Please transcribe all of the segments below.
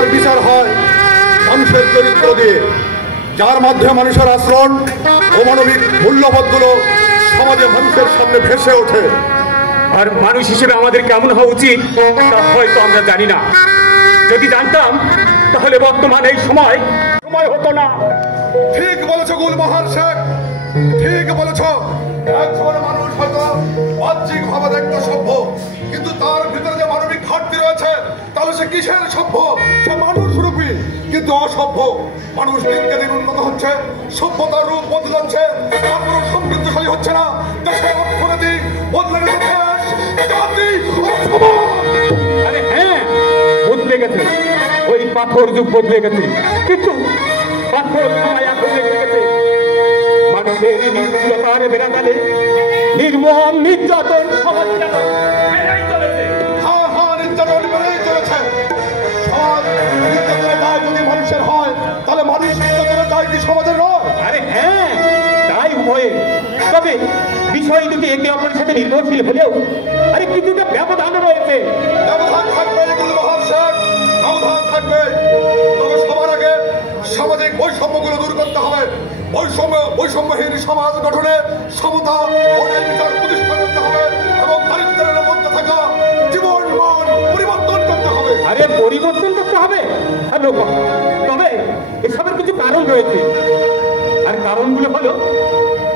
তার বিচার হয় মানুষের চরিত্র দিয়ে, যার মাধ্যমে মানুষের আচরণ ও মানবিক মূল্যবোধগুলো সমাজে মানুষের সামনে ভেসে ওঠে। আর মানুষ হিসেবে আমাদের কেমন হওয়া উচিত তা হয়তো আমরা জানি না। যদি জানতাম তাহলে বর্তমান এই সময় হতো না। ঠিক বলেছ গুলবাহার শেখ, ঠিক বলেছ। একজন মানুষ হয়তো বাহ্যিক ভাবে দেখতে সভ্য, কিন্তু তার ভিতরে যে মানবিক ঘাটতি রয়েছে তাহলে সে কিসের সভ্য? সে মানুষ রূপী কিন্তু অসভ্য। মানুষ দিনকে দিন উন্নত হচ্ছে, সভ্যতার রূপ বদলে যাচ্ছে, তারপর সমৃদ্ধশালী হচ্ছে না। দেশের অর্থনীতি বদলে গেছে, জাতি আরে হ্যাঁ বদলে গেছে, ওই পাথর যুগ বদলে গেছে, কিন্তু পাথর সময় এখন লেগে গেছে। মানুষের নির্মূলতার বেড়াতালে নির্মম নির্যাতন সমাজ বেড়েই চলেছে। হ্যাঁ হ্যাঁ, নির্যাতন বেড়েই চলেছে। সমাজ নির্যাতনের দায় যদি মানুষের হয় তাহলে মানুষ নির্যাতনের দায় কি সমাজের নয়? আরে হ্যাঁ তাই হয়ে, তবে বিষয় দুটি একে অপরের সাথে নির্ভরশীল হলেও আরে কিছুটা ব্যবধান রয়েছে। ব্যবধান থাকবে গুলবাহার শেখ, ব্যবধান থাকবে। তবে সবার আগে সামাজিক বৈষম্যগুলো দূর করতে হবে। বৈষম্যহীন সমাজ গঠনে সমতা ও বিচার প্রতিষ্ঠা করতে হবে এবং দারিদ্র্যের মধ্যে থাকা জীবন মান পরিবর্তন করতে হবে। আরে পরিবর্তন করতে হবে, তবে এসবের কিছু কারণ রয়েছে। আর কারণগুলো হলো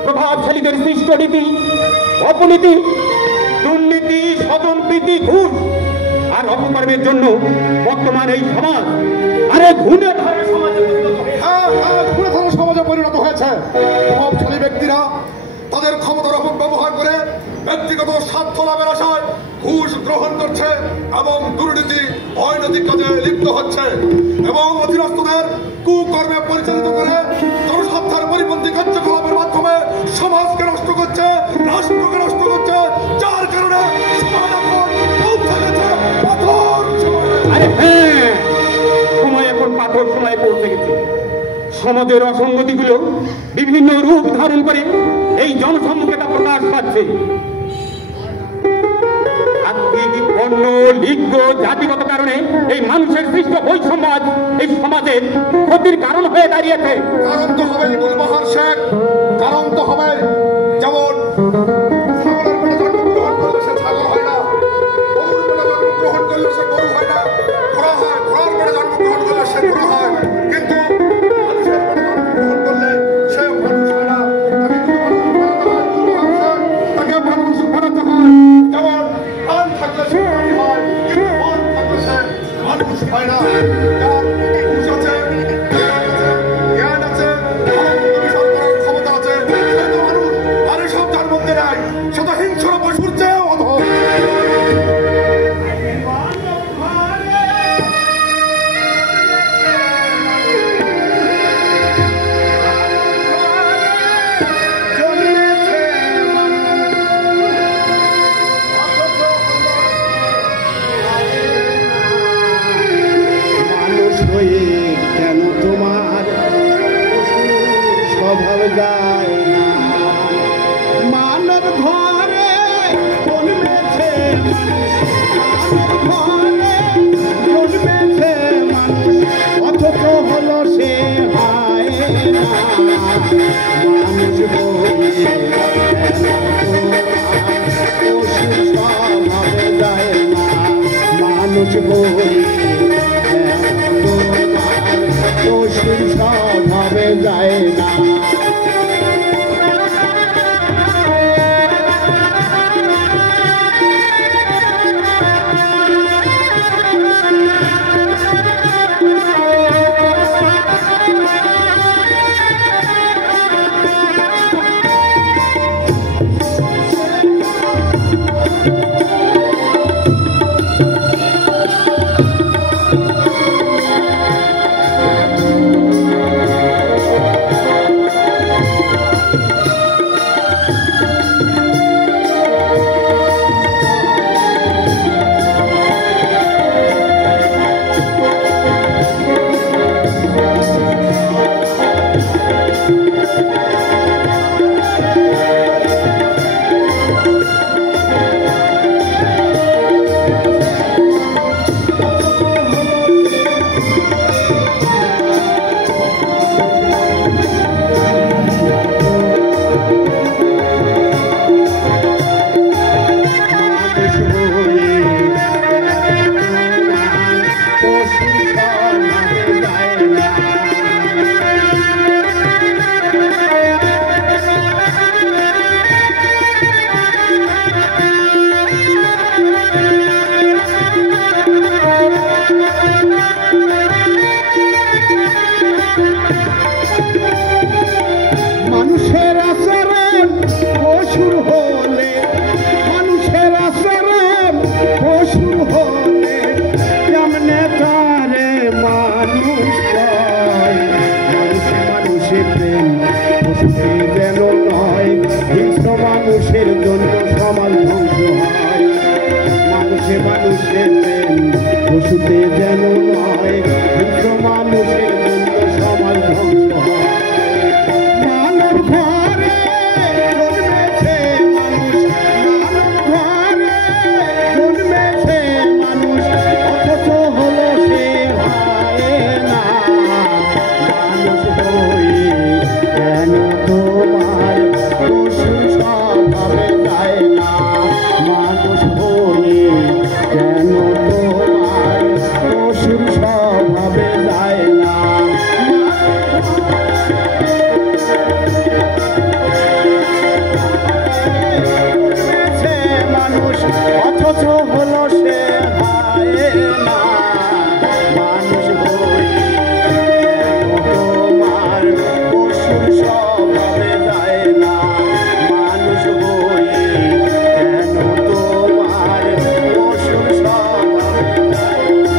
প্রভাবশালীদের সৃষ্ট নীতি, অপনীতি, দুর্নীতি, স্বজনপ্রীতি, ঘুষ আর অপকর্মের জন্য বর্তমান এই সমাজ আরে ঘুণে ধরে সমাজে পরিণত হয়েছে। প্রভাবশালী ব্যক্তিরা তাদের ক্ষমতার অপব্যবহার করে ব্যক্তিগত স্বার্থ লাভের আশায় ঘুষ গ্রহণ করছে এবং দুর্নীতি অনৈতিক কাজে লিপ্ত হচ্ছে এবং অধীনস্থদের কুকর্মে পরিচালিত করে জনস্বার্থের পরিপন্থী কার্যকলাপের মাধ্যমে সমাজকে নষ্ট করছে, রাষ্ট্রকে নষ্ট করছে, যার কারণে সমাজ এখন পৌঁছে গেছে পাথর সময়ে। আরে হ্যাঁ, সময় এখন পাথর সময় পৌঁছে গেছে। সমাজের অসঙ্গতিগুলো বিভিন্ন রূপ ধারণ করে এই জনসম্মুখে তা প্রকাশ পাচ্ছে। অন্য লিঙ্গ জাতিগত কারণে এই মানুষের সৃষ্ট বৈষম্য এই সমাজের ক্ষতির কারণ হয়ে দাঁড়িয়েছে। কারণ তো হবে গুলবাহার শেখ, কারণ তো হবে যেমন ছাগলের পেটে জন্মগ্রহণ করলে সে ছাগল হয় না, গরুর পেটে জন্মগ্রহণ করলে সে গরু হয় না, ঘোড়া হয়, ঘোড়ার পেটে জন্মগ্রহণ করলে সে ঘোড়া হয়, কিন্তু মানুষের পেটে জন্মগ্রহণ করলে সে মানুষ হয় না। তাকে মানুষ বানাতে হয়। যেমন প্রাণ থাকলে সে প্রাণী হয়, কিন্তু মন থাকলে সে মানুষ হয় না। স্বভাবে যায় না। কিছুতে যেন নয় হিংস্র মানুষের জন্য সমাজ ধ্বংস হয়। মানব ঘরে জন্মেছে মানুষ, মানব ঘরে জন্মেছে মানুষ, অথচ হলো সে হয় না মানুষ হয়ে। কেন তোমার পশুর স্বভাবে যায় না মানুষ হয়ে? কেন তোমার পশুর স্বভাবে যায় না? জন্মেছে মানুষ অথচ হলো সে হয় না মানুষ হয়ে। কেন তোমার পশুর স্বভাবে যায় না মানুষ হয়ে? কেন তোমার পশুর স্বভাবে যায় না?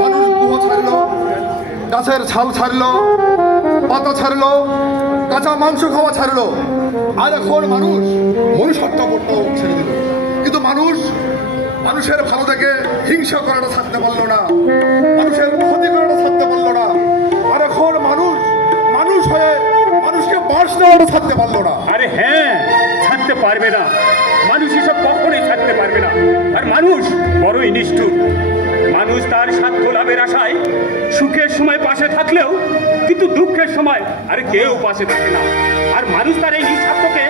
মানুষ গুহ ছাড়লো, গাছের ছাল ছাড়লো, পাতা ছাড়লো, কাঁচা মাংস খাওয়া ছাড়লো, আর এখন মানুষ মনুষ্যত্ববোধটাও ছেড়ে দিল। কিন্তু মানুষের ভালো থেকে হিংসা করাটা থাকতে পারলো না, মানুষের ক্ষতি করাটা থাকতে পারলো না। আর এখন মানুষ হয়ে মানুষকে বাঁশ দেওয়াটা থাকতে পারলো না। আরে হ্যাঁ, ছাড়তে পারবে না মানুষ, এসব কখনোই ছাড়তে পারবে না। আর মানুষ বড়ই নিষ্ঠুর। মানুষ তার স্বার্থ লাভের আশায় সুখের সময় পাশে থাকলেও কিন্তু দুঃখের সময় আর কেউ পাশে থাকে না। আর মানুষ তার এই নিঃস্বার্থকে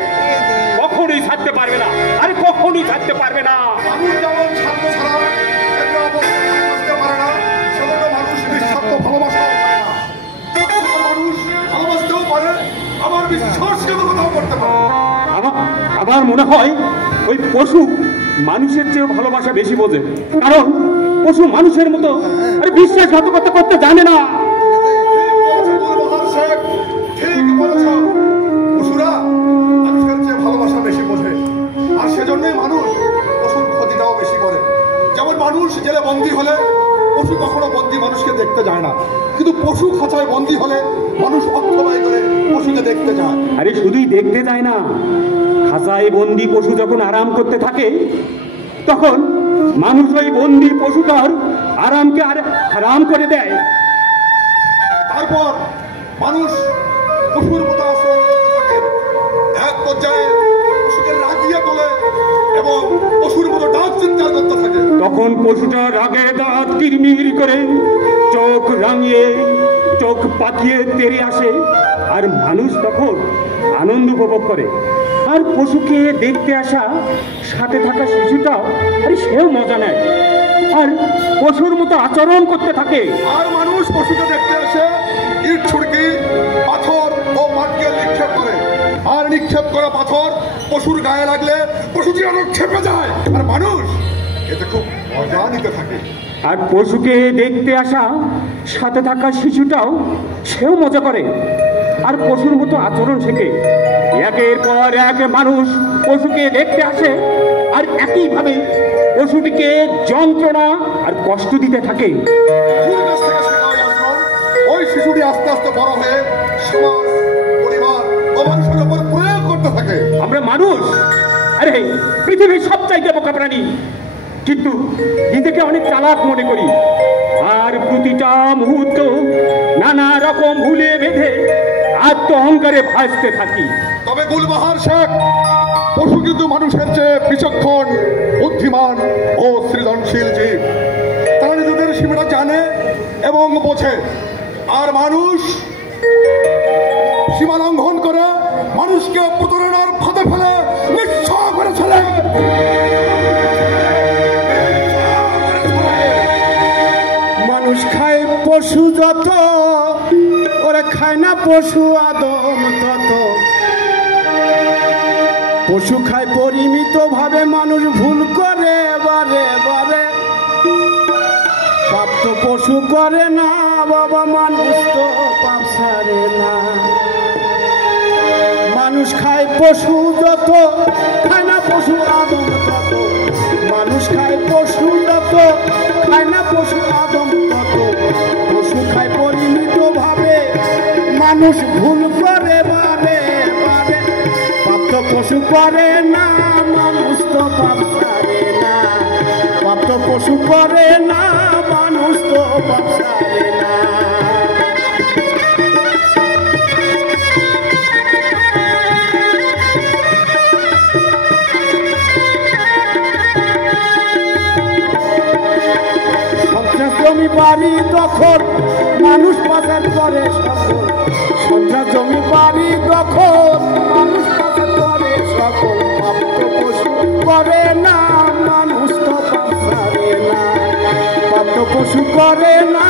কখনোই ছাড়তে পারবে না, আর কখনোই ছাড়তে পারবে না। মানুষ যেমন স্বার্থ ছাড়া একটা অবস্থা ভালোবাসতে পারে না, সেজন্য মানুষ নিঃস্বার্থ ভালোবাসাও পারে না। মানুষ ভালোবাসতেও পারে, আবার বিশ্বাসঘাতকতাও করতে পারে। আমার মনে হয় ওই পশু মানুষের চেয়েও ভালোবাসা বেশি বোঝে, কারণ পশু মানুষের মতো আরে বিশ্বাসঘাতকতা করতে জানে না। ঠিক বলেছ, পশুরা মানুষের চেয়ে ভালোবাসা বেশি বোঝে, আর সেজন্যই মানুষ পশুর ক্ষতিটাও বেশি করে। যেমন মানুষ জেলে বন্দী হলে পশু কখনো বন্দী মানুষকে দেখতে যায় না, কিন্তু পশু খাঁচায় বন্দী হলে মানুষ অর্থ ব্যয় করে পশুকে দেখতে যায়। আরে শুধুই দেখতে যায় না, খাঁচায় বন্দি পশু যখন আরাম করতে থাকে তখন মানুষ ওই বন্দি পশুটার আরামকে আর হারাম করে দেয়। তারপর মানুষ পশুর মতো আচরণ করতে থাকে, এক পর্যায়ে পশুকে রাগিয়ে তোলে এবং পশুর মতো ডাক চিৎকার করতে থাকে। তখন পশুটা রাগে দাঁত কিরমির করে চোখ রাঙিয়ে চোখ পাকিয়ে তেড়ে আসে, আর মানুষ তখন আনন্দ উপভোগ করে। আর পশুকে দেখতে আসা সাথে থাকা শিশুটাও আরে সেও মজা নেয় আর পশুর মতো আচরণ করতে থাকে। আর মানুষ পশুকে দেখতে আসে ইট ছুড়কি পাথর ও মাটিকে নিক্ষেপ করে, আর নিক্ষেপ করা পাথর পশুর গায়ে লাগলে পশুটি আরো খেপে যায়, আর মানুষ এতে খুব মজা নিতে থাকে। আর পশুকে দেখতে আসা সাথে থাকা শিশুটাও সেও মজা করে আর পশুর মতো আচরণ শেখে। একের পর এক মানুষ পশুকে দেখতে আসে আর একইভাবে পশুটিকে যন্ত্রণা আর কষ্ট দিতে থাকে। পশুর কাছ থেকে শেখা ওই আচরণ ওই শিশুটি আস্তে আস্তে বড় হয়ে সমাজ, পরিবার ও মানুষের উপর প্রয়োগ করতে থাকে। আমরা মানুষ আরে পৃথিবীর সবচাইতে বোকা প্রাণী, কিন্তু নিজেকে অনেক চালাক মনে করি আর প্রতিটা মুহূর্ত নানা রকম ভুলে বেঁধে আত্ম অহংকারে ভাসতে থাকি। তবে গুলবাহার শেখ, পশু কিন্তু মানুষের চেয়ে বিচক্ষণ, বুদ্ধিমান ও সৃজনশীল জীব। তারা নিজেদের সীমাটা জানে এবং বোঝে, আর মানুষ সীমা লঙ্ঘন করে মানুষকে প্রতারণার ফাঁদে ফেলে নিঃস্ব করে ফেলে। মানুষ খায় পশু যত, ওরা খায় না পশু আদম তত। পশু খায় পরিমিত ভাবে, মানুষ ভুল করে বারে বারে। পাপ তো পশু করে না বাবা, মানুষ তো পাপ ছাড়ে না। মানুষ খায় পশু যত, খায় না পশু আদম তত। মানুষ খায় পশু যত, খায় না পশু আদম তত। পশু খায় পরিমিত ভাবে, মানুষ ভুল করে বারে পশু করে না, মানুষ তো পাপ ছাড়ে না। পাপ তো পশু করে না, মানুষ তো পাপ ছাড়ে না। জমি বাড়ি দখল মানুষ পাচার করে সকল, সন্ধ্যা জমি বাড়ি দখল মানুষ পাচার করে সকল। পাপ তো পশু করে না, মানুষ তো পাপ ছাড়ে না। পাপ তো পশু করে না,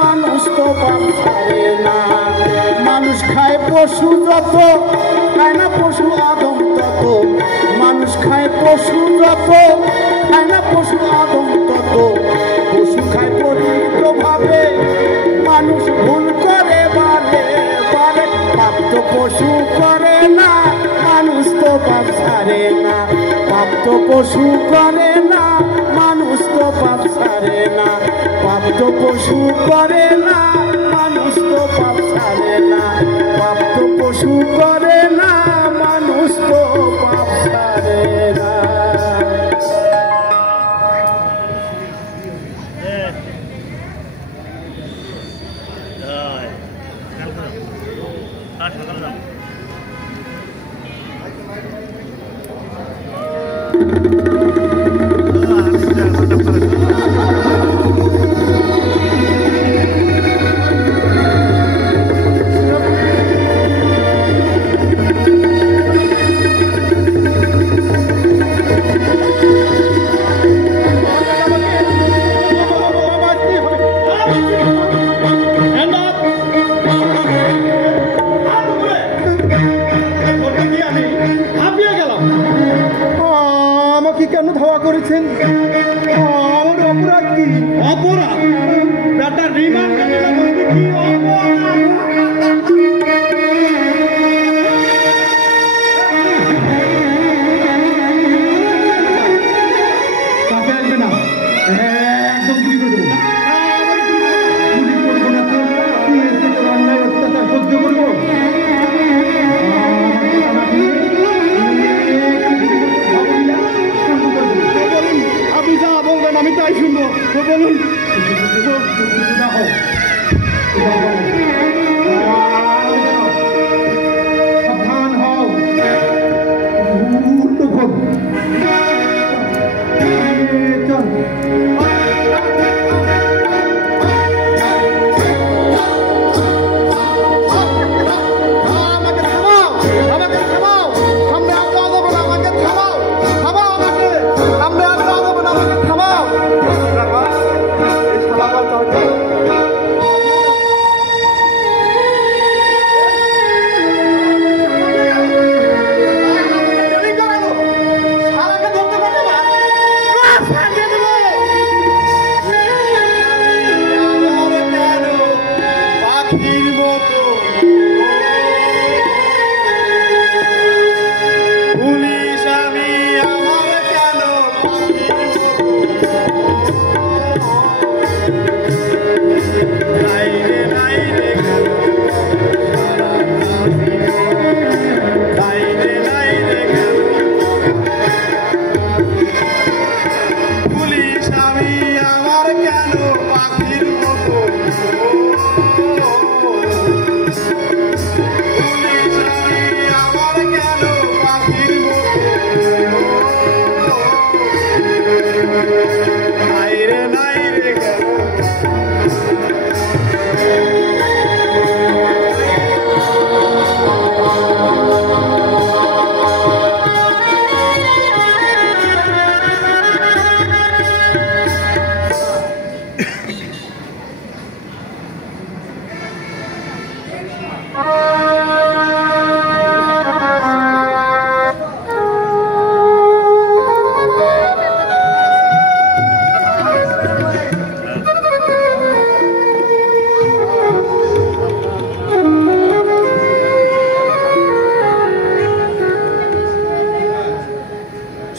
মানুষ তো পাপ ছাড়ে না। মানুষ খায় পশু যত, খায় না পশু আদম তত। মানুষ খায় পশু যত, খায় না পশু আদম তত। পশু খায় পরিত ভাবে, মানুষ ভুল করে বারে বারে। পাপ তো পশু করে না, মানুষ তো পাপ ছাড়ে না। পাপ তো পশু করে না, মানুষ তো পাপ ছাড়ে না। পাপ তো পশু করে না, মানুষ তো পাপ ছাড়ে না। পাপ তো পশু করে না, মানুষ তো পাপ ছাড়ে না। কেন ধাওয়া করেছেন? আমার অপরাধ কি? অপরাধ ব্যাটা রিমান্ড কি কাছে আসবে না, একদম গুলি করে দেবো। গুলি করবো না তো অন্যায় অত্যাচার সহ্য করবো? আপনি যা বলবেন আমি তাই শুনবো। বলুন। সাবধান হও, চল।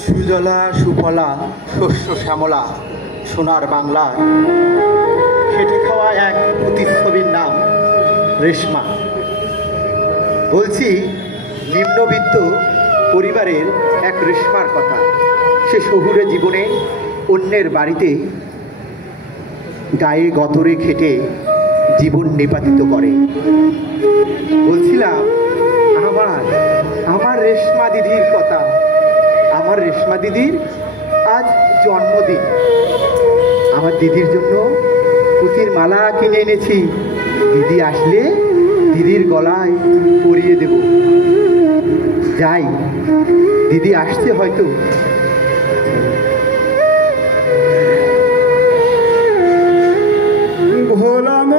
সুজলা সুফলা শস্য শ্যামলা সোনার বাংলা, খেটে খাওয়া এক প্রতিচ্ছবির নাম রেশমা। বলছি নিম্নবিত্ত পরিবারের এক রেশমার কথা। সে শহুরে জীবনে অন্যের বাড়িতে গায়ে গতরে খেটে জীবন নিপাতিত করে। বলছিলাম আমার রেশমা দিদির কথা। আমার রেশমা দিদির আজ জন্মদিন। আমার দিদির জন্য পুঁতির মালা কিনে এনেছি। দিদি আসলে দিদির গলায় পরিয়ে দেব। যাই, দিদি আসছে হয়তো। ভোলাম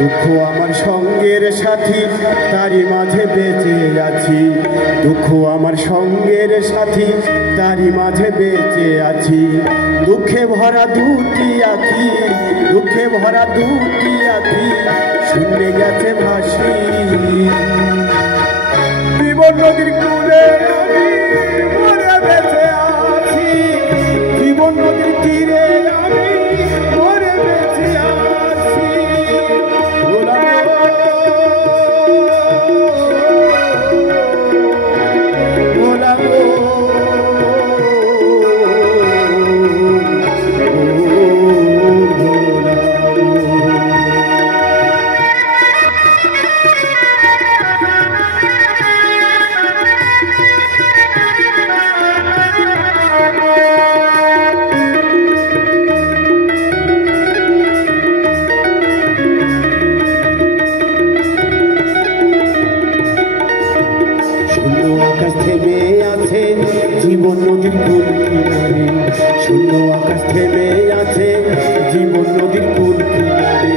দুঃখ আমার সঙ্গের সাথী, তারই মাঝে বেঁচে আছি। দুঃখ আমার সঙ্গের সাথী, তারই মাঝে বেঁচে আছি। দুঃখে ভরা দুটি আঁখি, দুঃখে ভরা দুটি আঁখি শূন্যে গেছে ভাসি। জীবন নদীর কূলে আমি মরে বেঁচে আছি। জীবন নদীর তীরে আমি মরে বেঁচে আছি। জীবন নদীর কূল কিনারে, শূন্য আকাশ থেমে আছে জীবন নদীর কূল কিনারে।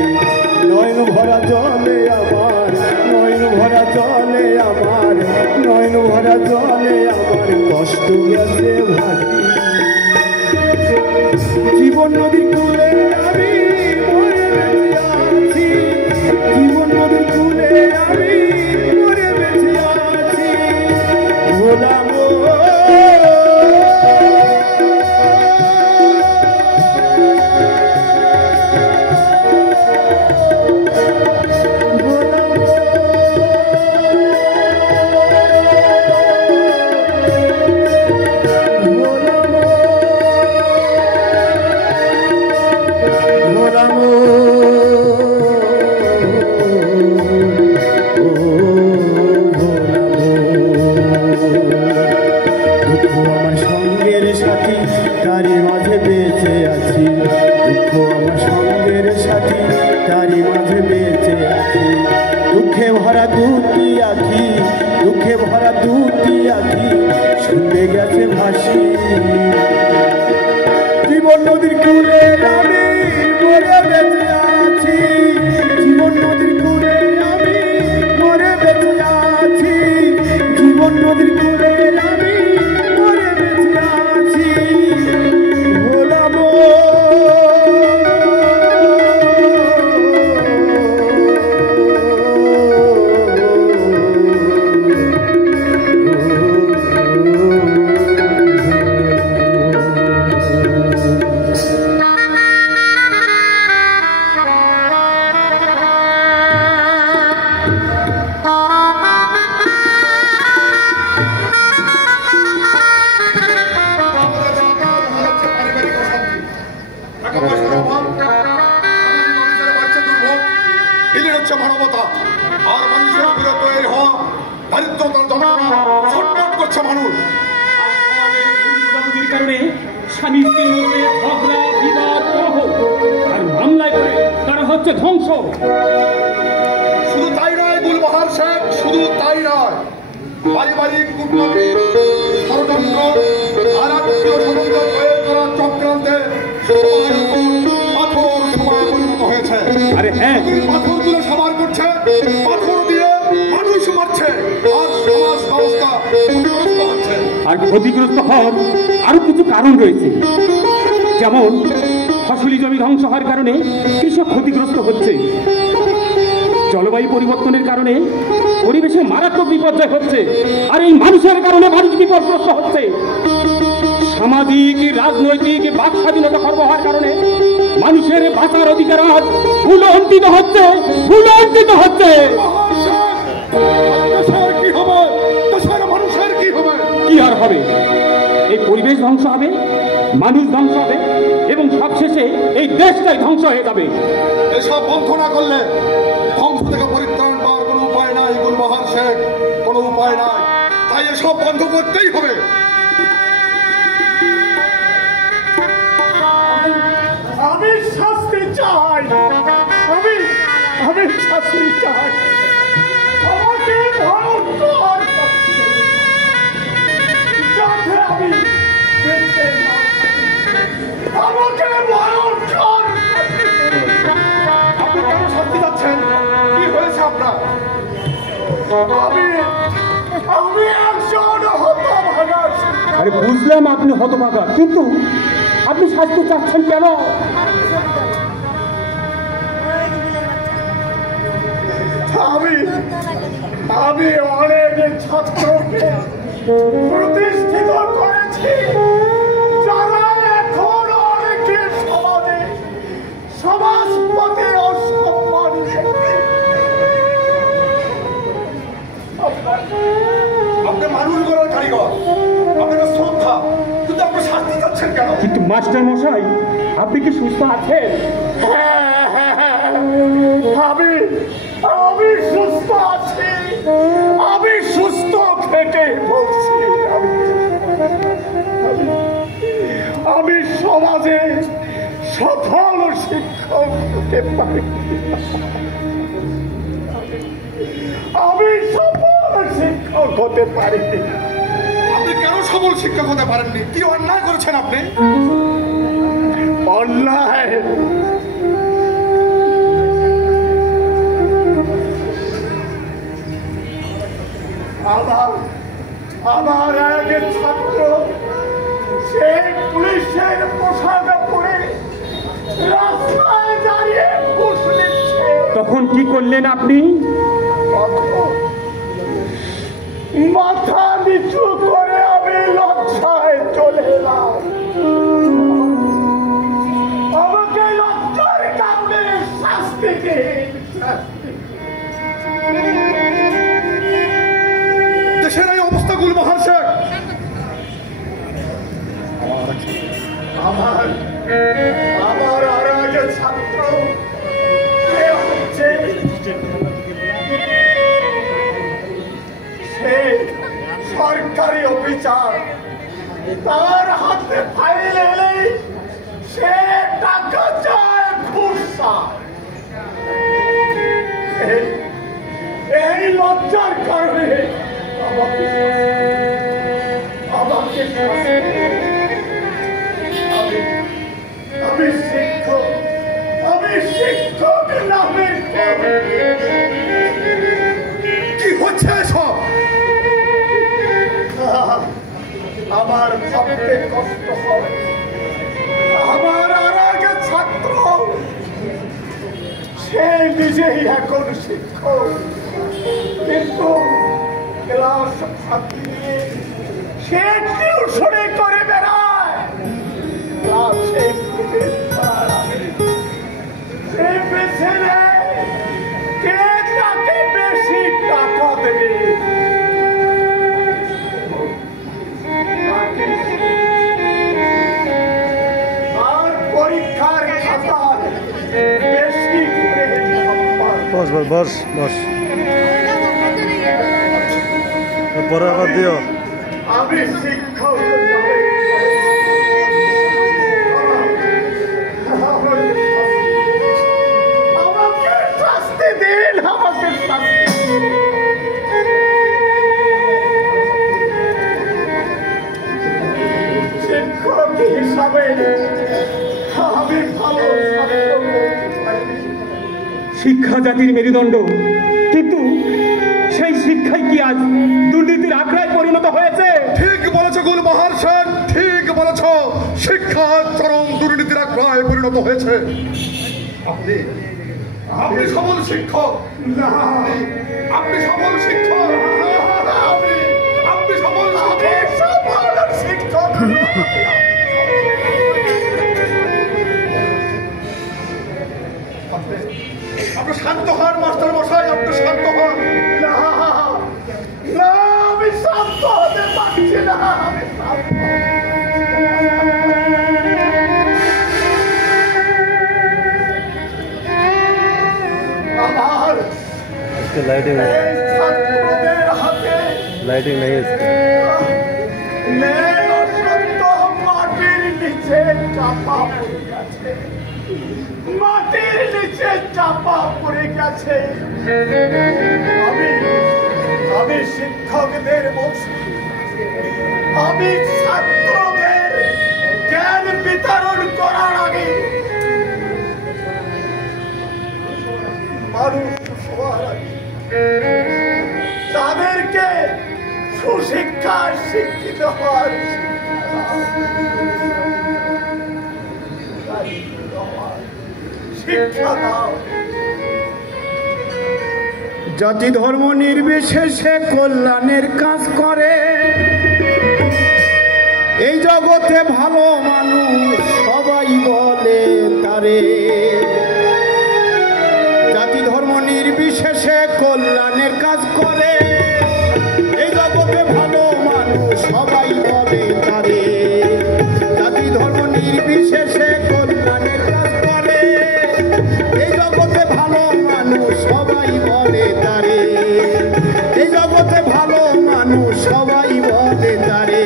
নয়ন ভরা জলে আমার, নয়ন ভরা জলে আমার, নয়ন ভরা জলে আমার কষ্ট গেছে ভাসি। জীবন নদীর কূলে আমি মরে বেঁচে আছি। জীবন নদীর কূলে আমি মরে বেঁচে আছি। ভোলাম দুঃখে ভরা দুটি আঁখি, দুঃখে ভরা দুটি আঁখি শুনে গেছে ভাসি। জীবন নদীর কূলে আমি মরে বেঁচে আছি। জীবন নদীর কূলে আমি মরে বেঁচে আছি। জীবন নদীর কূলে আমি মরে বেঁচে আছি। ভোলাম মানবতা আর মানুষের উপরে তৈরি হওয়া দারিদ্রতার যন্ত্রণা ছটফট করছে মানুষ। কারণে স্বামী স্ত্রীর মধ্যে ঝগড়া বিবাদ আর মামলায় করে তারা হচ্ছে ধ্বংস। শুধু তাই নয় গুলবাহার শেখ, শুধু তাই নয়, পারিবারিক কূটনীতি, ষড়যন্ত্র আর আত্মীয় স্বজনদের তৈরি করা চক্রান্তে কঠোর সময় পরিণত হয়েছে। আরে হ্যাঁ, পাথরগুলো সবার করছে, পাথর দিয়ে মানুষ মারছে, আর সমাজ ব্যবস্থা ক্ষতিগ্রস্ত হচ্ছে। আর ক্ষতিগ্রস্ত হওয়ার আরো কিছু কারণ রয়েছে, যেমন ফসলি জমি ধ্বংস হওয়ার কারণে কৃষক ক্ষতিগ্রস্ত হচ্ছে, জলবায়ু পরিবর্তনের কারণে পরিবেশে মারাত্মক বিপর্যয় হচ্ছে, আর এই মানুষের কারণে মানুষ বিপদগ্রস্ত হচ্ছে। সামাজিক রাজনৈতিক বাক স্বাধীনতা খর্ব হওয়ার কারণে মানুষের বাঁচার অধিকার আজ ভুলণ্ঠিত হচ্ছে, ভুলণ্ঠিত হচ্ছে। দেশের কি হবে? দেশের মানুষের কি হবে? কি আর হবে? এই পরিবেশ ধ্বংস হবে, মানুষ ধ্বংস হবে, এবং সবশেষে এই দেশটাই ধ্বংস হয়ে যাবে। এসব বন্ধ না করলে ধ্বংস থেকে পরিত্রাণ পাওয়ার কোনো উপায় নাই গুলবাহার শেখ, কোনো উপায় নাই। তাই এসব বন্ধ করতেই হবে। আমি শাস্তি চাই, আমি শাস্তি চাই। আমাকে ভয়ঙ্কর যাতে আমি বেঁচে না থাকি। আমাকে ভয়ঙ্কর। আপনি কেন শাস্তি যাচ্ছেন? কি হয়েছে আপনার? আমি একজন হতভাগা। আরে বুঝলাম আপনি হতভাগা, কিন্তু আপনি শাস্তি চাচ্ছেন কেন? আমি অনেক ছাত্রকে প্রতিষ্ঠিত করেছি, যারা এখন অনেকে সমাজে সমাজপতি অসম্মান। আপনি মানুষ গড়ার কারিগর, আপনার শ্রদ্ধা, কিন্তু আপনি শাস্তি যাচ্ছেন কেন? কিন্তু মাস্টার মশাই, আপনি কি সুস্থ আছেন? আমি সুস্থ আছি, আমি সুস্থ থেকে বলছি। আমি সমাজে সফল শিক্ষক হতে পারি, আমি সফল শিক্ষক হতে পারিনি। আপনি কেন সফল শিক্ষক হতে পারেননি? কি অন্যায় করেছেন আপনি? অন্যায় আমার এক ছাত্র সে পুলিশের পোশাক পরে রাস্তায় দাঁড়িয়ে ঘুষ নিচ্ছে। তখন কি করলেন আপনি? মাথা নিচু করে আমি লজ্জায় চলে এলাম। আমাকে লজ্জার কারণে শাস্তি দিন। দেশের এই অবস্থা গুলবাহার শেখ, আমার আর এক ছাত্র সে হচ্ছে সে সরকারি অফিসার, তার হাতে ফাইল এলে সে টাকা চায়, ঘুষ চায়। এই লজ্জার কারণে আমাকে আমি শিক্ষক নামে কি হচ্ছে এসব? আমার ভাবতে কষ্ট হয়। আমার আর আগে ছাত্র সে নিজেই এখন শিক্ষক, কিন্তু ক্লাস ফাঁকি দিয়ে সে টিউশনি করে বেড়ায়। ক্লাসে সে বেছে নেয় কে তাকে বেশি টাকা দেবে। আর পরীক্ষার খাতায় বেশি করে বস বস বস বস পরে আবার দিও। আমি শিক্ষক আমাকে শাস্তি দিন, আমাকে শাস্তি। শিক্ষক হিসাবে আমি ভালো ছাত্র করতে পারি। শিক্ষা জাতির মেরুদণ্ড, কিন্তু সেই শিক্ষাই কি আজ দুর্নীতির আখড়ায় পরিণত হয়েছে? ঠিক বলেছ গুলবাহার শেখ, ঠিক বলেছ। শিক্ষা চরম দুর্নীতির আখড়ায় পরিণত হয়েছে। আপনি আপনি সফল শিক্ষক, আপনি সফল শিক্ষক, আপনি সফল শিক্ষক। আপনি শান্ত হন মাস্টার মশাই, আপনি শান্ত হন। আমি শান্ত হতে পারছি না, আমি আমার लाइटिंग ছাত্রদের হাতে लाइटिंग नहीं है इसकी। মাটির নিচে চাপা পড়ে গেছে, মাটির নিচে চাপা পড়ে গেছে। আমি শিক্ষকদের বলছি, আমি ছাত্রদের জ্ঞান বিতরণ করার আগে মানুষ হওয়ার আগে তাদেরকে সুশিক্ষায় শিক্ষিত হওয়ার শিক্ষা দাও। জাতি ধর্ম নির্বিশেষে কল্যাণের কাজ করে, এই জগতে ভালো মানুষ সবাই বলে তারে। জাতি ধর্ম নির্বিশেষে কল্যাণের কাজ করে, এই জগতে ভালো মানুষ সবাই বলে তারে। জাতি ধর্ম নির্বিশেষে কল্যাণের কাজ করে, এই জগতে ভালো মানুষ সবাই বলে তারে। এই জগতে ভালো মানুষ সবাই বলে তারে।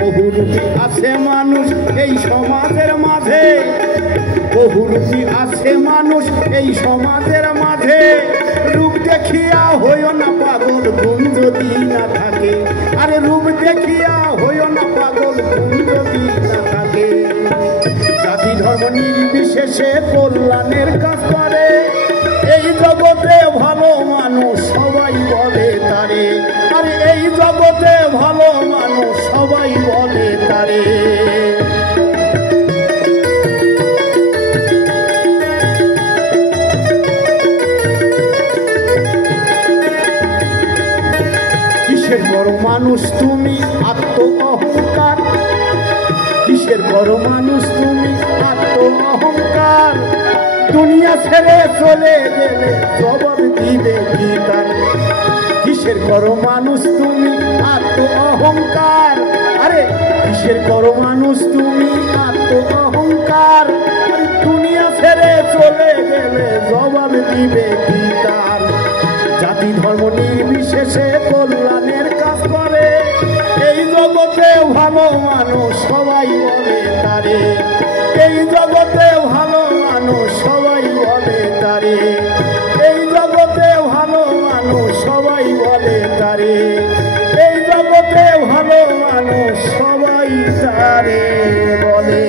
বহুরূপী আছে মানুষ এই সমাজের মাঝে, বহুরূপী আছে মানুষ এই সমাজের মাঝে। রূপ দেখিয়া হইও না পাগল, গুণ যদি না থাকে। আরে রূপ দেখিয়া হইও না পাগল, গুণ যদি না থাকে। জাতি ধর্ম নির্বিশেষে কল্যাণের কাজ করে, এই জগতে ভালো মানুষ সবাই বলে তারে। আরে এই জগতে ভালো মানুষ সবাই বলে তারে। কিসের বড় মানুষ তুমি আত্ম অহংকার, কিসের বড় মানুষ তুমি আত্ম অহংকার। দুনিয়া ছেড়ে চলে গেলে জবাব দিবে কি তার? কিসের বড় মানুষ তুমি আত্ম অহংকার। আরে কিসের বড় মানুষ তুমি আত্ম অহংকার। দুনিয়া ছেড়ে চলে গেলে জবাব দিবে কি তার? জাতি ধর্ম নির্বিশেষে কল্যাণের কাজ করে, এই জগতে ভালো মানুষ সবাই বলে তারে। এই জগতে ভালো মানুষ সবাই বলে তারে। এই জগতে ভালো মানুষ সবাই বলে তারে। এই জগতে ভালো মানুষ সবাই তারে বলে।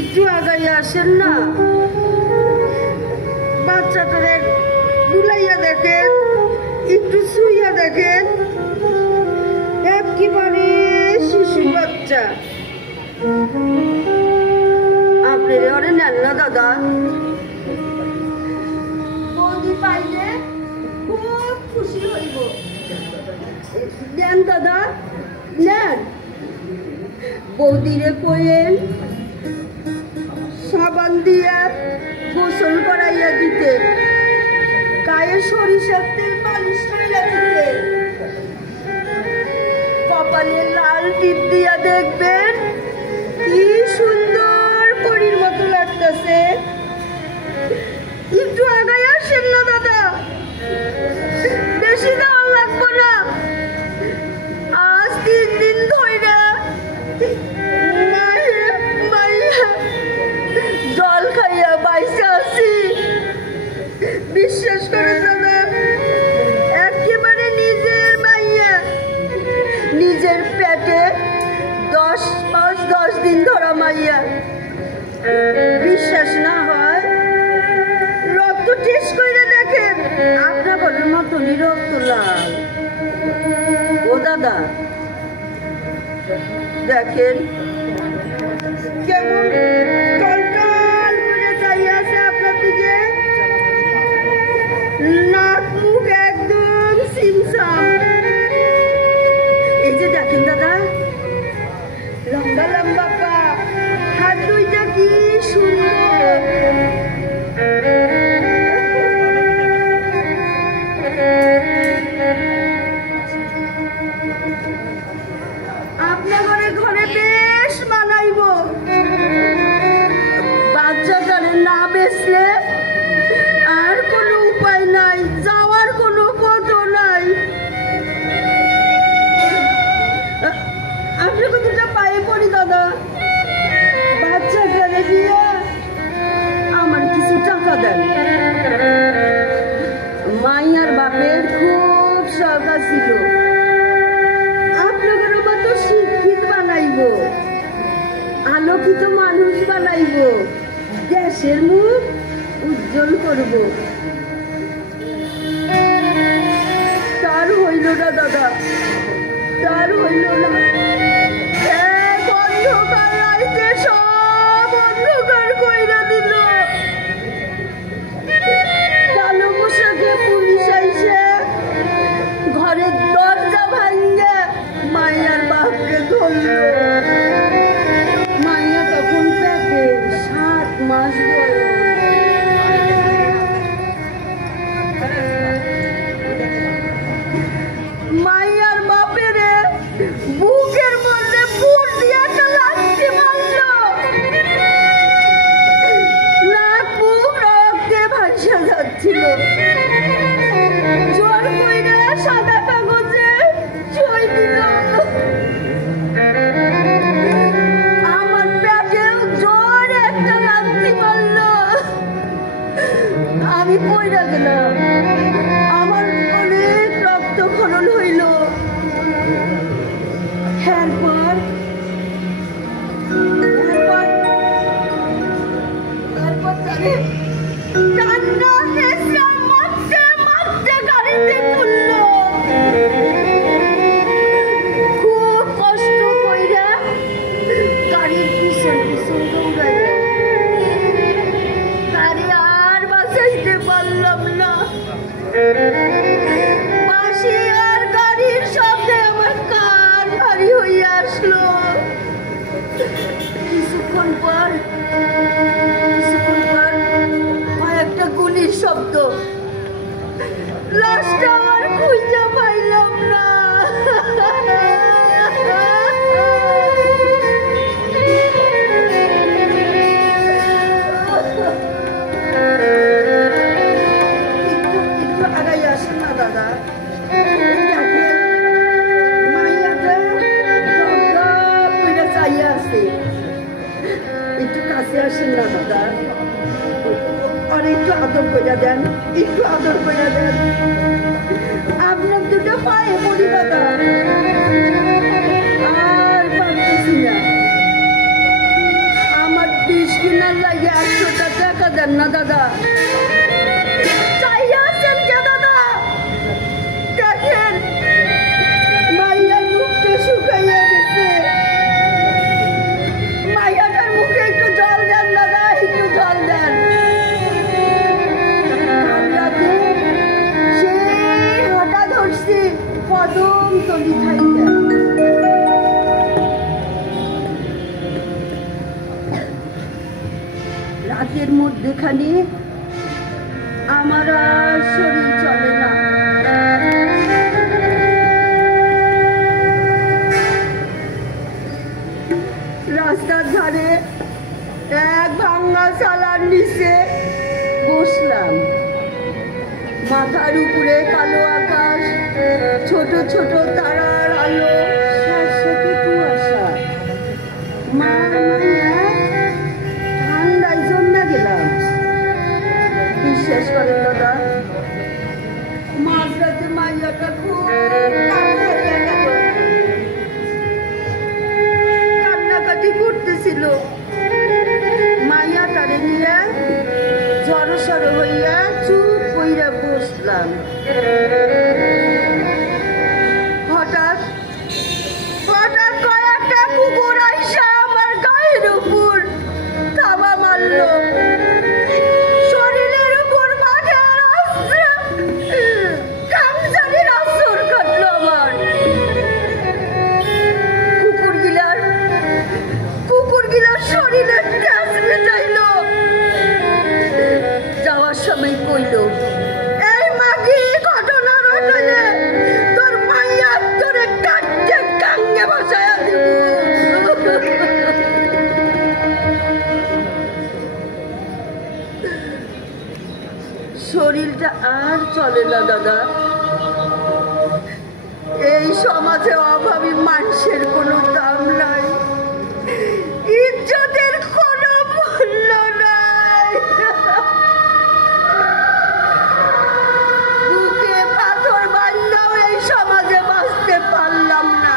একটু আগাই আসেন না, বাচ্চাটারে বুলাইয়া দেখেন, একটু শুইয়া দেখেন, একেবারে শিশু বাচ্চা। আপনি ওরে নেন না দাদা, বৌদি পাইলে খুব খুশি হইব। নেন দাদা নেন, বৌদিরে কইেন সাবান দিয়া গোসল করাইয়া দিতে, গায়ে সরিষার তেল মালিশ করাইয়া দিতে, কপালে লাল টিপ দিয়া দেখবেন কি সুন্দর পরীর মতো লাগতেছে। একটু আগায় আসেন না দাদা, বেশি দেওয়া লাগবো না। আজ 3 দিন ধরে জল খাইয়া বাইসে আছি। বিশ্বাস করে দাদা, একেবারে নিজের মাইয়া, নিজের পেটে 10 মাস 10 দিন ধরা মাইয়া। বিশ্বাস না হয় রক্ত টেস্ট করে দেখেন, আপনার ঘরের মতনই রক্ত লাল। ও দাদা দেখেন কেমন টলটল করে চাইয়ে আছে আপনার দিকে, নাক মুখ একদম সিমসাম। এই যে দেখেন দাদা, লম্বা লম্বা পা, হাত দুইটা কি সুন্দর। আপনার ঘরে বেশ মানাইব। বাচ্চাটারে না বেচলে আর কোনো উপায় নাই, যাওয়ার কোনো পথও নাই। আপনাকে দুটা পায়ে পড়ি দাদা, বাচ্চাটারে দিয়ে আমার কিছু টাকা দেন। মাইয়ার বাপের খুব শখ ছিল আপনাদের মতো শিক্ষিত বানাইব, আলোকিত মানুষ বানাইব, দেশের মুখ উজ্জ্বল করব। তার হইল না দাদা, তার হইল না। এক অন্ধকার রাইতে সব অন্ধকার কইরা দিল। কালো পোশাকে পুলিশ আইসে ঘরের দরজা ভাঙ্গে মাইয়ার বাপকে ধরল। মাইয়া তখন পেটে 7 মাস বয়স। মাইয়ার বাপেরে বুকের মধ্যে বুট দিয়ে একটা লাথি মারল। নাক মুখ রক্তে ভাসা যাচ্ছিল। জোর কইরা সাদা কাগজে সই দিল। আমার পেটেও জোর একটা লাথি মারল। আমি পইড়া গেলাম, আমার অনেক রক্তক্ষরণ হইল। এরপর তারে কান্না হেসে মারতে মারতে গাড়িতে তুলল। খুব কষ্ট কইরা গাড়ির পিছন পিছন দৌড়াইল। গাড়ি আর বাঁচাইতে পারলাম না। বাঁশি আর গাড়ির শব্দে আমার কান ভারী হইয়া আসলো। কিছুক্ষণ পর কয়েকটা গুলির শব্দ। লাশটা আর খুঁজে পাইলাম না। একটু আগাই আসেন না দাদা, মাইয়াটা চাইয়া আছে। একটু কাছে আসেন না দাদা, আর একটু আদর করে দেন, একটু আদর করে দেন। আপনার দুটো পায়ে পড়ি দাদা, আর পারতেছি না। আমার 20 কিনার লাগে 100টা টাকা দেন না দাদা। চাইয়া আছেন কে দাদা? দেখেন মাইয়ার মুখটা শুকাইয়া গেছে। দেখানি আমার আর শরীর চলে না। রাস্তার ধারে এক ভাঙ্গা চালার নিচে বসলাম। মাথার উপরে কালো আকাশ, ছোট ছোট তারার আলো, সাথে কুয়াশা। ঠান্ডায় জমে গেলাম। বিশ্বাস করেন দাদা, মাঝরাতে মাইয়াটা খুব কান্নাকাটি করতেছিল। মাইয়াটারে নিয়ে জড়সড় হইয়া চুপ কইরা বসলাম। হঠাৎ হঠাৎ কয়েকটা কুকুর আইসা আমার গায়ের উপর থাবা মারলো। শরীরের উপর মাঠের কামজানির আসর কাটলো আমার। কুকুরগিলার শরীরের তেজ মিটাইলো। যাওয়ার সময় কইল, এই মাগি ঘটনা রটলে তোর মাইয়া তোরে কাটতে কাঙ্গে বসায়া দিব। শরীরটা আর চলে না দাদা। এই সমাজে অভাবী মানুষের কোনো দাম নাই, ইজ্জতের কোনো মূল্য নাই। বুকে পাথর বাঁধলেও এই সমাজে বাঁচতে পারলাম না।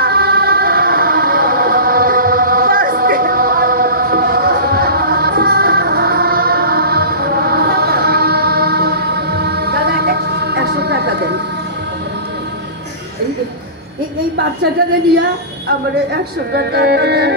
দাদা 100 টাকা দেন। এই বাচ্চাটাকে নিয়ে আমার 100 টাকা দেন।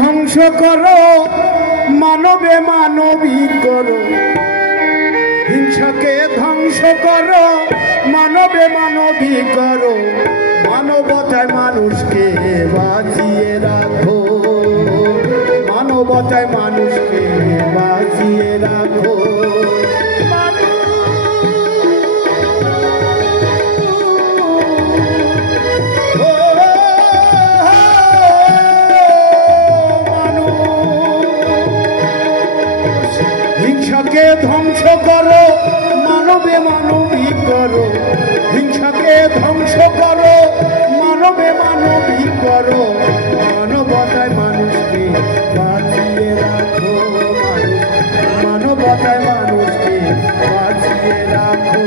ধ্বংস করো, মানবে মানবী করো। হিংসাকে ধ্বংস করো, মানবে মানবী করো। মানবতায় মানুষকে বাঁচিয়ে রাখো, মানবতায় মানুষকে বাঁচিয়ে রাখো। হিংসাকে ধ্বংস করো, মানবে মানবী করো। হিংসাকে ধ্বংস করো, মানবে মানবী করো। মানবতায় মানুষকে বাঁচিয়ে রাখো, মানবতায় মানুষকে বাঁচিয়ে রাখো।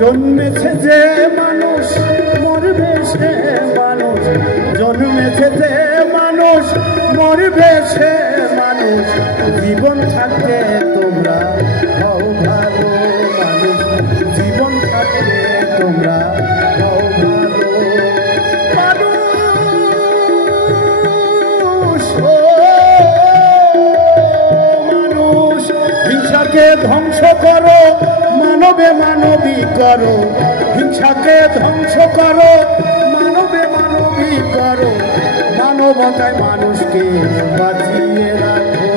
জন্মেছে যে মানুষ মরবে সে মানুষ, জন্মেছে যে মানুষ মরবে সে মানুষ। জীবন থাকতে তোমরা হও ভালো মানুষ, জীবন থাকতে তোমরা হও ভালো মানুষ। মানুষ হিংসাকে ধ্বংস করো, মানবে মানবী করো। হিংসাকে ধ্বংস করো, মানবে মানবী করো। মানবতায় মানুষকে বাঁচিয়ে রাখো।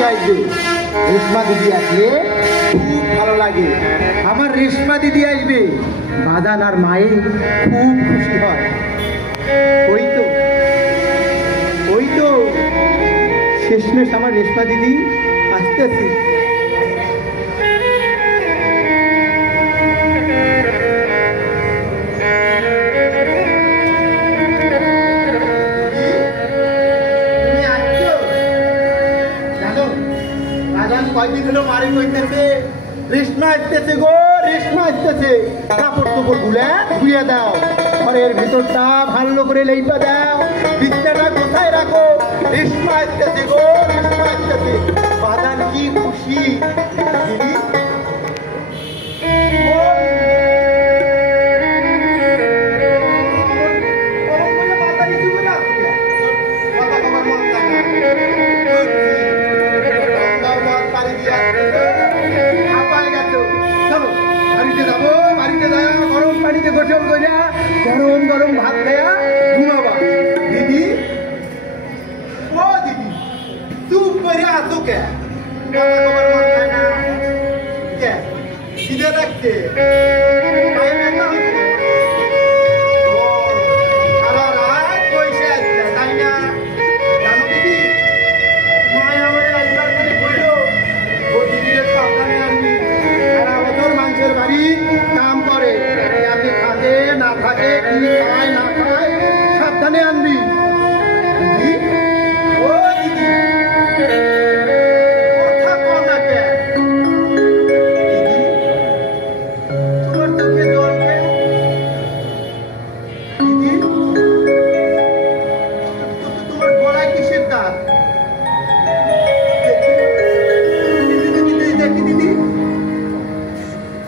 দিদি আসবে। রেশমা দিদি আসলে খুব ভালো লাগে। আমার রেশমা দিদি আসবে, বাদান আর মায়ে খুব খুশি হয়। ওই তো শেষমেশ আমার রেশমা দিদি আসতেছে। কয়দিন হলো মারে কইতেছে রেশমা আসতেছে গো, রেশমা আসতেছে। কাপড় চোপড় গুলে ধুয়ে দাও, ঘরের ভিতরটা ভালো করে লেপা দাও, বিছানাটা কোথায় রাখো। রেশমা আসতেছে গো, রেশমা আসতেছে। বাদান কি খুশি দিদি। গোসল কইরা গরম গরম ভাত দেয়া ঘুমাবা। দিদি ও দিদি চুপ করে আছো কে? খিদে লাগছে? সারা রাত বসে আসছে তাই না? জানো দিদি, মায় আমার একবার করে বলল ও দিদির সাবধানে আনবি। সারা বছর মানুষের বাড়ি কাম করে, থাকে না থাকে, কি খায় না খায়, সাবধানে আনবি। দিদি ও দিদি কথা কম না কে? দিদি তোমার চোখে জল কে? দিদি তোমার গলায় কিসের দাগ? দেখি দিদি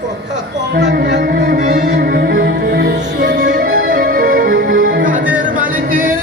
কথা কম না কে? কাদের মালিকের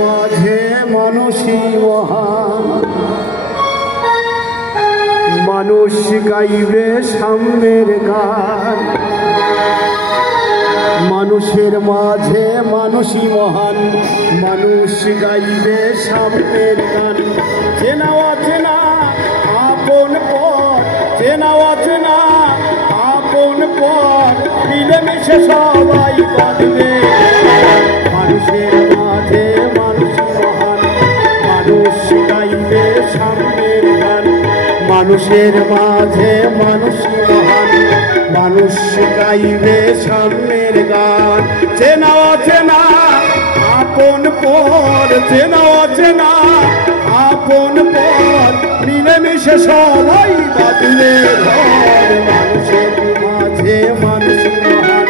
মাঝে মানুষই মহান, মানুষ গাইবে সাম্যের গান। মানুষের মাঝে মানুষই মহান, মানুষ গাইবে সাম্যের গান। চেনা অচেনা আপন পথ, চেনা অচেনা আপন পথ, মিলেমিশে সবাই বাঁধবে। মানুষের মাঝে মানুষই মহান, মানুষ গাইবে সাম্যের গান। মানুষের মাঝে মানুষই মহান, মানুষ গাইবে সাম্যের গান। চেনা অচেনা আপন পথ, চেনা অচেনা আপন পথ, মিলেমিশে সবাই বাঁধবে ঘর। মানুষের মাঝে মানুষই মহান,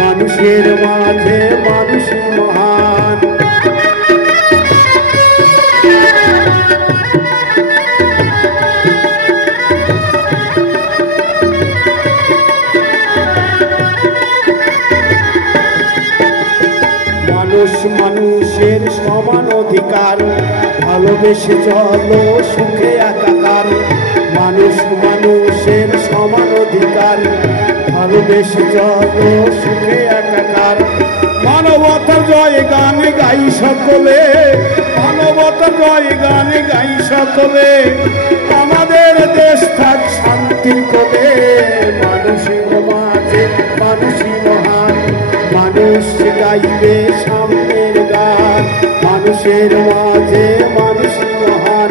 মানুষের মাঝে মানুষই মহান। মানুষ মানুষের সমান অধিকার, ভালোবেসে চলো সুখে একাকার। মানুষ মানুষের সমান অধিকার, ভালোবেসে চলো সুখে একাকার। মানবতার জয় গান গাই সকলে, মানবতার জয় গান গাই সকলে। আমাদের দেশ থাক শান্তির কোলে। মানুষের মাঝে মানুষই মহান, মানুষ গাইবে সাম্যের গান। মানুষের মাঝে মানুষই মহান,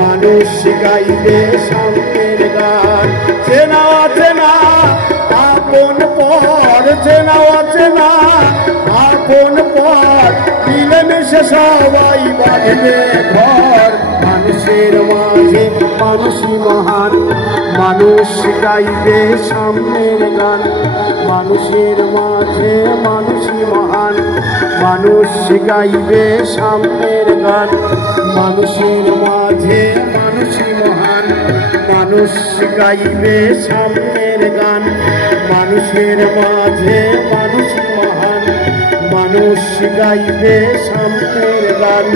মানুষ গাইবে সাম্যের গান। চেনা অচেনা আপন পথ, চেনা অচেনা আপন পথ, মিলেমিশে সবাই বাঁধবে ঘর। মানুষের মাঝে মানুষই মহান, মানুষ গাইবে সাম্যের গান। মানুষের মাঝে মানুষই মহান, মানুষ গাইবে সাম্যের গান। মানুষের মাঝে মানুষই মহান, মানুষ গাইবে সাম্যের গান। মানুষের মাঝে মানুষই মহান, মানুষ গাইবে সাম্যের গান।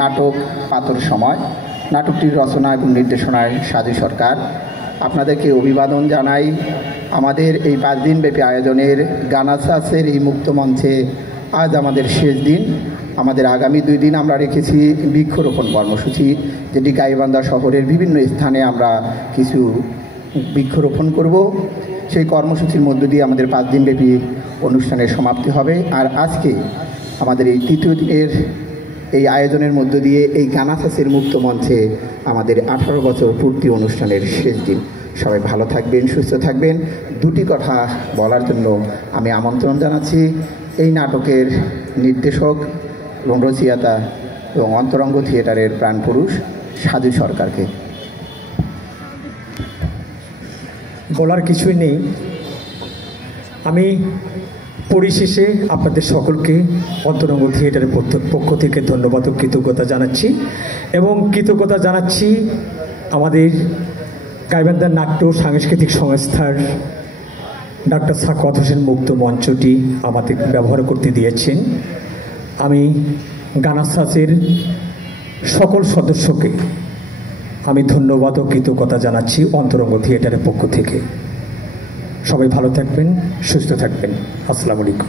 নাটক পাথর সময়, নাটকটির রচনা এবং নির্দেশনায় সাজু সরকার। আপনাদেরকে অভিবাদন জানাই। আমাদের এই 5 দিনব্যাপী আয়োজনের গানাসাসের এই মুক্ত মঞ্চে আজ আমাদের শেষ দিন। আমাদের আগামী 2 দিন আমরা রেখেছি বৃক্ষরোপণ কর্মসূচি, যেটি গাইবান্ধা শহরের বিভিন্ন স্থানে আমরা কিছু বৃক্ষরোপণ করব। সেই কর্মসূচির মধ্য দিয়ে আমাদের 5 দিনব্যাপী অনুষ্ঠানের সমাপ্তি হবে। আর আজকে আমাদের এই 3য় দিনের এই আয়োজনের মধ্য দিয়ে এই গানাসাসের মুক্ত মঞ্চে আমাদের 18 বছর পূর্তি অনুষ্ঠানের শেষ দিন। সবাই ভালো থাকবেন, সুস্থ থাকবেন। 2টি কথা বলার জন্য আমি আমন্ত্রণ জানাচ্ছি এই নাটকের নির্দেশক এবং রচয়িতা এবং অন্তরঙ্গ থিয়েটারের প্রাণপুরুষ সাজু সরকারকে। বলার কিছুই নেই। আমি পরিশেষে আপনাদের সকলকে অন্তরঙ্গ থিয়েটারের পক্ষ থেকে ধন্যবাদ ও কৃতজ্ঞতা জানাচ্ছি, এবং কৃতজ্ঞতা জানাচ্ছি আমাদের গাইবান্ধা নাট্য সাংস্কৃতিক সংস্থার ডাক্তার সাখাওয়াত হোসেন মুক্ত মঞ্চটি আমাদের ব্যবহার করতে দিয়েছেন। আমি গানাসাসের সকল সদস্যকে আমি ধন্যবাদ ও কৃতজ্ঞতা জানাচ্ছি অন্তরঙ্গ থিয়েটারের পক্ষ থেকে। সবাই ভালো থাকবেন, সুস্থ থাকবেন। আসসালামু আলাইকুম।